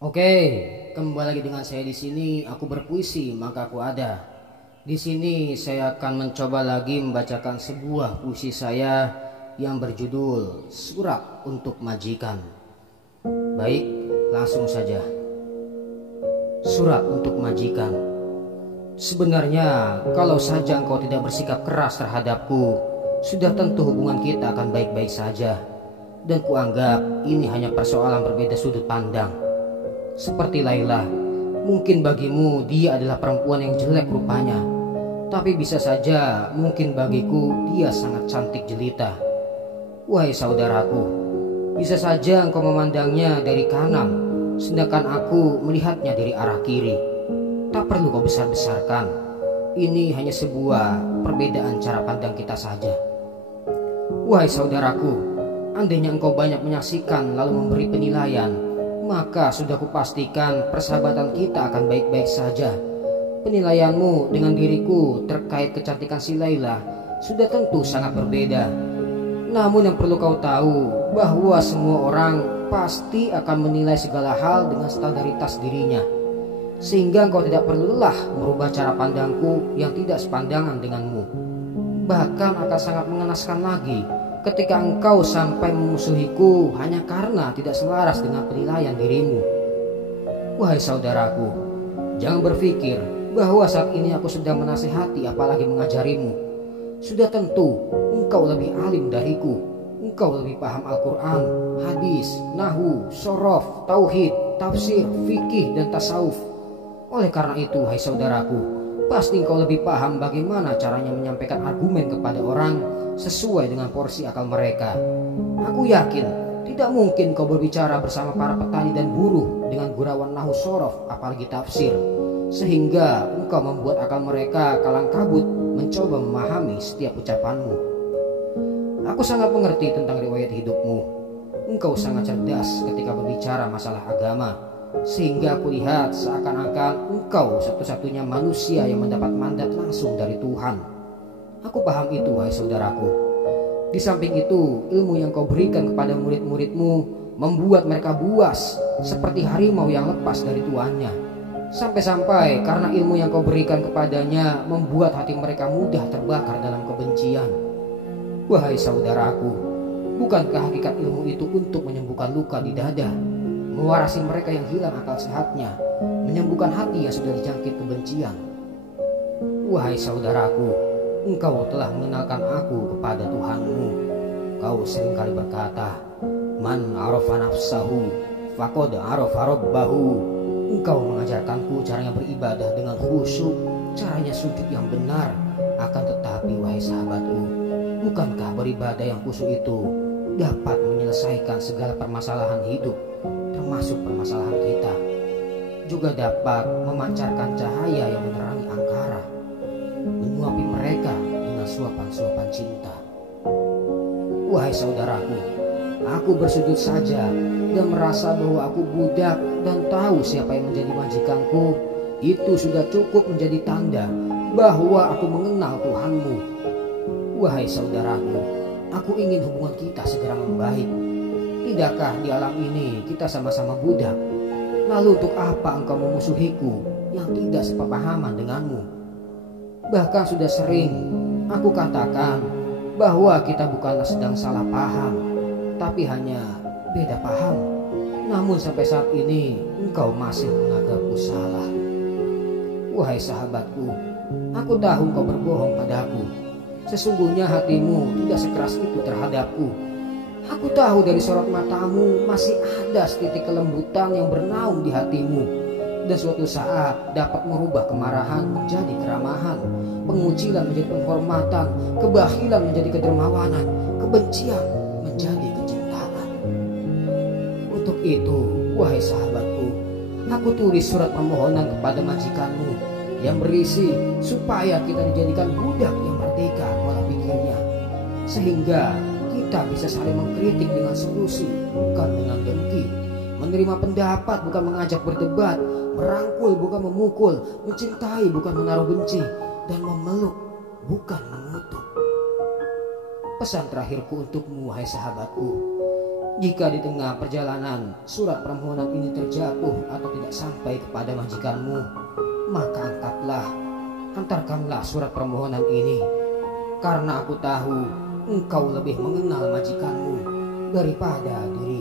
Oke, kembali lagi dengan saya di sini. Aku berpuisi, maka aku ada. Di sini saya akan mencoba lagi membacakan sebuah puisi saya yang berjudul Surat untuk Majikan. Baik, langsung saja. Surat untuk majikan. Sebenarnya, kalau saja engkau tidak bersikap keras terhadapku, sudah tentu hubungan kita akan baik-baik saja. Dan kuanggap ini hanya persoalan berbeda sudut pandang. Seperti Laila, mungkin bagimu dia adalah perempuan yang jelek rupanya, tapi bisa saja mungkin bagiku dia sangat cantik jelita. Wahai saudaraku, bisa saja engkau memandangnya dari kanan, sedangkan aku melihatnya dari arah kiri. Tak perlu kau besar-besarkan, ini hanya sebuah perbedaan cara pandang kita saja. Wahai saudaraku, andainya engkau banyak menyaksikan lalu memberi penilaian, maka sudah kupastikan persahabatan kita akan baik-baik saja. Penilaianmu dengan diriku terkait kecantikan si Laila sudah tentu sangat berbeda. Namun yang perlu kau tahu bahwa semua orang pasti akan menilai segala hal dengan standaritas dirinya. Sehingga engkau tidak perlu lelah merubah cara pandangku yang tidak sepandangan denganmu. Bahkan akan sangat mengenaskan lagi ketika engkau sampai memusuhiku hanya karena tidak selaras dengan penilaian dirimu. Wahai saudaraku, jangan berpikir bahwa saat ini aku sedang menasihati apalagi mengajarimu. Sudah tentu engkau lebih alim dariku. Engkau lebih paham Al-Quran, hadis, nahu, sorof, tauhid, tafsir, fikih, dan tasawuf. Oleh karena itu, hai saudaraku, pasti engkau lebih paham bagaimana caranya menyampaikan argumen kepada orang sesuai dengan porsi akal mereka. Aku yakin tidak mungkin kau berbicara bersama para petani dan buruh dengan gurauan nahu sorof apalagi tafsir, sehingga engkau membuat akal mereka kalang kabut mencoba memahami setiap ucapanmu. Aku sangat mengerti tentang riwayat hidupmu. Engkau sangat cerdas ketika berbicara masalah agama, sehingga aku lihat seakan-akan engkau satu-satunya manusia yang mendapat mandat langsung dari Tuhan. Aku paham itu, hai saudaraku. Di samping itu, ilmu yang kau berikan kepada murid-muridmu membuat mereka buas seperti harimau yang lepas dari tuannya. Sampai-sampai karena ilmu yang kau berikan kepadanya membuat hati mereka mudah terbakar dalam kebencian. Wahai saudaraku, bukankah hakikat ilmu itu untuk menyembuhkan luka di dada, mewarasi mereka yang hilang akal sehatnya, menyembuhkan hati yang sudah dijangkit kebencian? Wahai saudaraku, engkau telah mengenalkan aku kepada Tuhanmu. Kau seringkali berkata, Man arafa nafsahu faqad arafa rabbahu. Engkau mengajarkanku caranya beribadah dengan khusyuk, caranya sujud yang benar. Akan tetapi wahai sahabatku, bukankah beribadah yang khusyuk itu dapat menyelesaikan segala permasalahan hidup, termasuk permasalahan kita? Juga dapat memancarkan cahaya yang menerangi angkara, menyuapi mereka dengan suapan-suapan cinta. Wahai saudaraku, aku bersujud saja dan merasa bahwa aku budak dan tahu siapa yang menjadi majikanku. Itu sudah cukup menjadi tanda bahwa aku mengenal Tuhanmu. Wahai saudaraku, aku ingin hubungan kita segera membaik. Tidakkah di alam ini kita sama-sama budak? Lalu untuk apa engkau memusuhiku yang tidak sepahaman denganmu? Bahkan sudah sering aku katakan bahwa kita bukanlah sedang salah paham, tapi hanya beda paham. Namun sampai saat ini engkau masih menganggapku salah. Wahai sahabatku, aku tahu engkau berbohong padaku. Sesungguhnya hatimu tidak sekeras itu terhadapku. Aku tahu dari sorot matamu masih ada setitik kelembutan yang bernaung di hatimu, dan suatu saat dapat merubah kemarahan menjadi keramahan, pengucilan menjadi penghormatan, kebahilan menjadi kedermawanan, kebencian menjadi kecintaan. Untuk itu, wahai sahabatku, aku tulis surat permohonan kepada majikanmu yang berisi supaya kita dijadikan budak yang merdeka pola pikirnya, sehingga kita bisa saling mengkritik dengan solusi, bukan dengan dengki, menerima pendapat bukan mengajak berdebat, merangkul bukan memukul, mencintai bukan menaruh benci, dan memeluk bukan mengutuk. Pesan terakhirku untukmu, hai sahabatku, Jika di tengah perjalanan surat permohonan ini terjatuh atau tidak sampai kepada majikanmu, maka antarkanlah surat permohonan ini, karena aku tahu engkau lebih mengenal majikanmu daripada diri.